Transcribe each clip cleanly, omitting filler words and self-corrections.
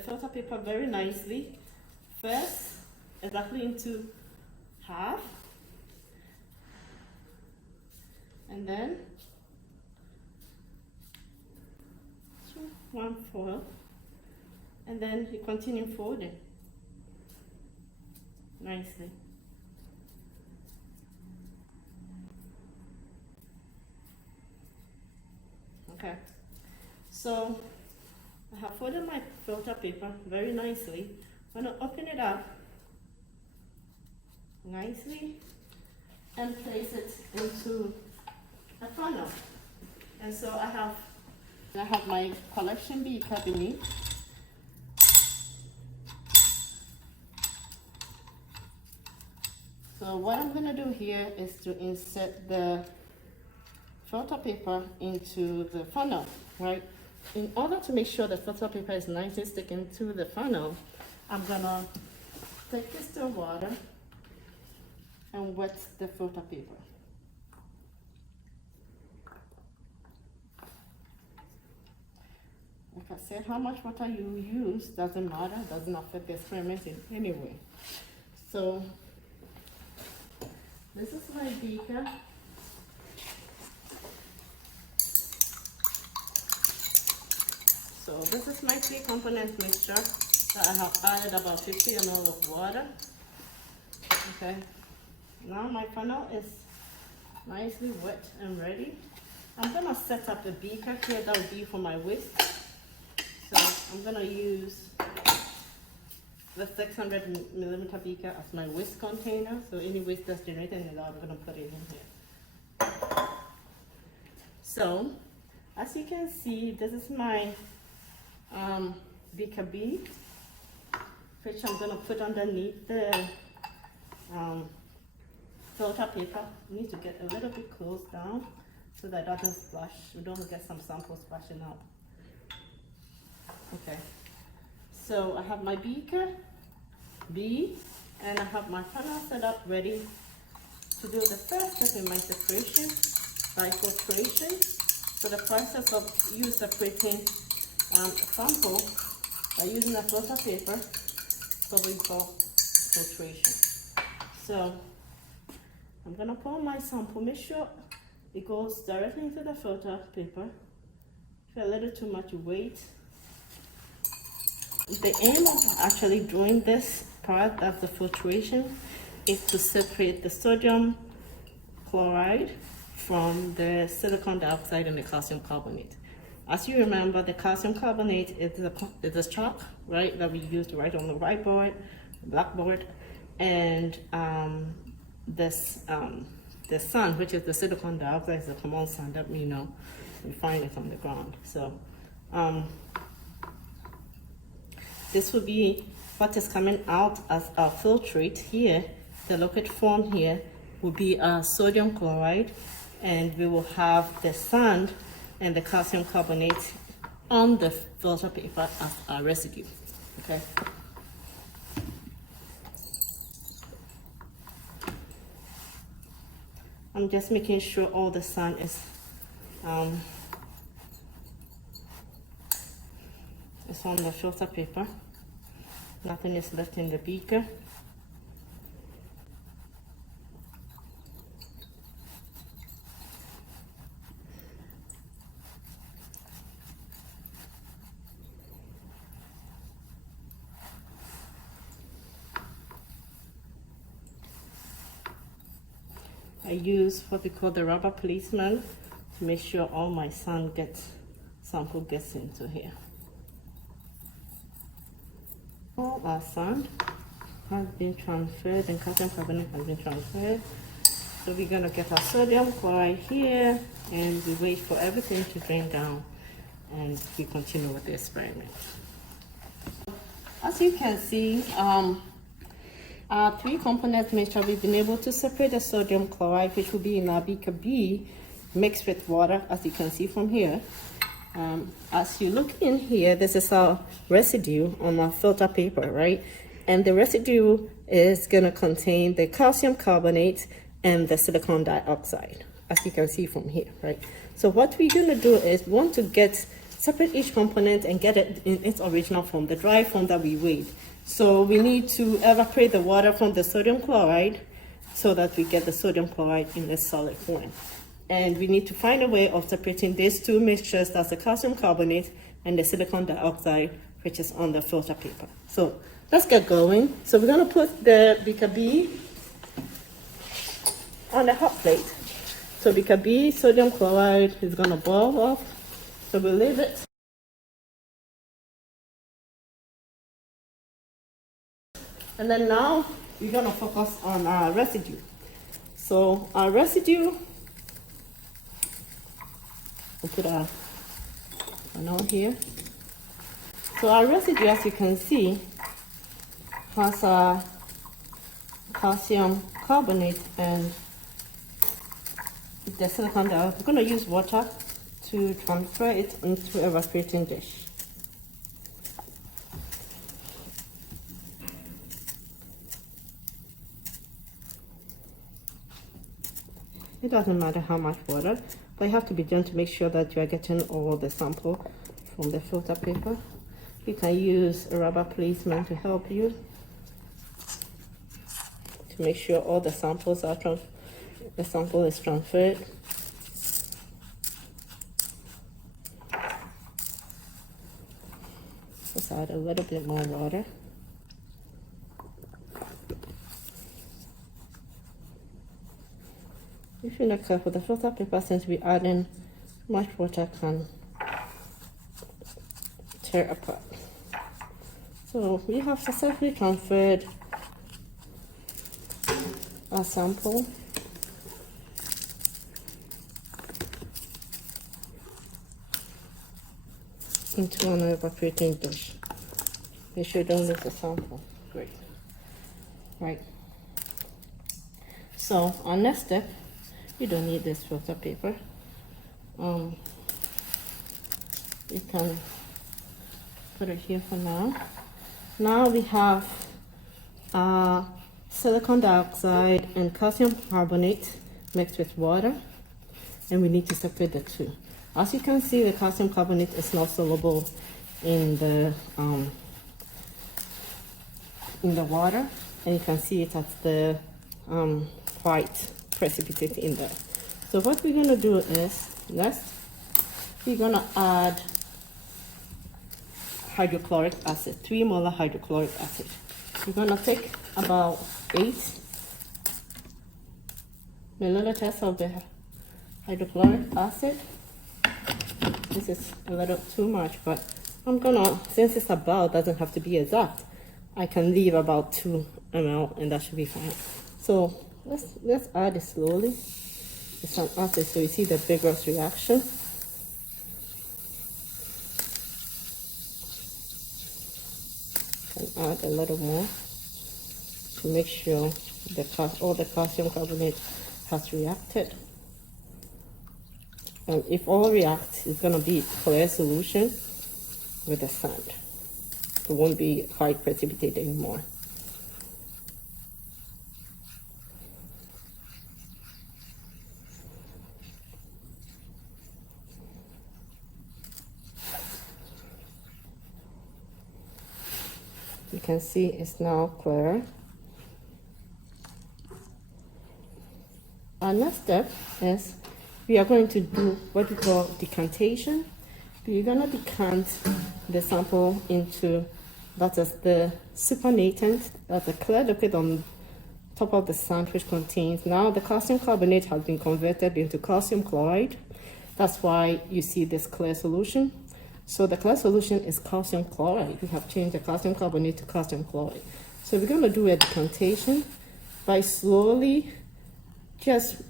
filter paper very nicely. First, exactly into half, and then 1/4, and then you continue folding nicely. Okay, so I have folded my filter paper very nicely. I'm going to open it up nicely and place it into a funnel. And so I have my collection beaker beneath. So what I'm going to do here is to insert the filter paper into the funnel, right? In order to make sure the filter paper is nicely sticking to the funnel, I'm gonna take distilled water and wet the filter paper. Like I said, how much water you use doesn't matter, doesn't affect the experiment in any way. So this is my beaker. So this is my 3-component mixture that I have added about 50 ml of water. Okay, now my funnel is nicely wet and ready. I'm gonna set up a beaker here that will be for my whisk. So I'm gonna use the 600 millimeter beaker as my whisk container. So any whisk that's generated in it, I'm gonna put it in here. So as you can see, this is my beaker B, which I'm going to put underneath the filter paper. We need to get a little bit close down so that it doesn't splash. We don't get some samples splashing out. Okay, so I have my beaker B and I have my funnel set up ready to do the first step in my separation by filtration. So the process of you separating sample by using a filter paper, what we call filtration. So I'm gonna pour my sample. Make sure it goes directly into the filter paper. If a little too much weight. The aim of actually doing this part of the filtration is to separate the sodium chloride from the silicon dioxide and the calcium carbonate. As you remember, the calcium carbonate is a chalk, right, that we use to write on the whiteboard, blackboard, and the sand, which is the silicon dioxide, is a common sand that we know. We find it on the ground. So this will be what is coming out as our filtrate here. The liquid form here will be our sodium chloride, and we will have the sand and the calcium carbonate on the filter paper as our residue. Okay. I'm just making sure all the sand is on the filter paper. Nothing is left in the beaker. I use what we call the rubber policeman to make sure all my sample gets into here. All our sand has been transferred and calcium carbonate has been transferred. So we're gonna get our sodium chloride here and we wait for everything to drain down and we continue with the experiment. As you can see, our 3-component mixture, we've been able to separate the sodium chloride, which will be in our beaker B, mixed with water, as you can see from here. As you look in here, this is our residue on our filter paper, right? And the residue is gonna contain the calcium carbonate and the silicon dioxide, as you can see from here, right? So what we're gonna do is we want to get separate each component and get it in its original form, the dry form that we weighed. So we need to evaporate the water from the sodium chloride so that we get the sodium chloride in a solid form. And we need to find a way of separating these two mixtures, that's the calcium carbonate and the silicon dioxide, which is on the filter paper. So let's get going. So we're gonna put the beaker B on the hot plate. So beaker B, sodium chloride is gonna boil off. So we'll leave it. And then now we're gonna focus on our residue. So our residue, we'll put our funnel here. So our residue, as you can see, has a calcium carbonate and the silicon dioxide. We're going to use water to transfer it into a evaporating dish. It doesn't matter how much water, but you have to be done to make sure that you are getting all the sample from the filter paper. You can use a rubber placement to help you to make sure all the samples are the sample is transferred. Let's add a little bit more water. If you're not careful, the filter paper, since we're adding much water, can tear apart. So we have successfully transferred our sample into an evaporating dish. Make sure you don't lose the sample. Great. Right. So our next step, you don't need this filter paper. You can put it here for now. Now we have silicon dioxide and calcium carbonate mixed with water, and we need to separate the two. As you can see, the calcium carbonate is not soluble in the water, and you can see it as the white precipitate in there. So what we're going to do is, next, we're going to add hydrochloric acid, 3 molar hydrochloric acid. We're going to take about 8 milliliters of the hydrochloric acid. This is a little too much, but I'm gonna, since it's about, doesn't have to be exact, I can leave about 2 ml and that should be fine. So let's add it slowly. It's some acid, so you see the vigorous reaction. Can add a little more to make sure all the calcium carbonate has reacted. And if all reacts, it's going to be clear solution with the sand. It won't be white precipitate anymore. You can see it's now clear. Our next step is we are going to do what we call decantation. We're going to decant the sample into, that is the supernatant, that's a clear liquid on top of the sand, which contains, now the calcium carbonate has been converted into calcium chloride. That's why you see this clear solution. So the clear solution is calcium chloride. We have changed the calcium carbonate to calcium chloride. So we're going to do a decantation by slowly just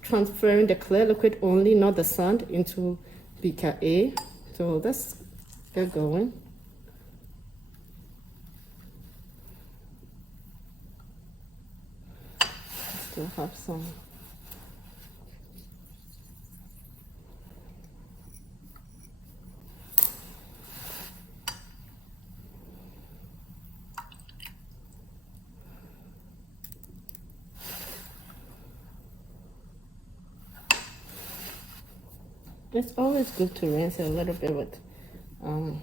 transferring the clear liquid only, not the sand, into beaker A. So let's get going. Still have some. It's always good to rinse a little bit with Um,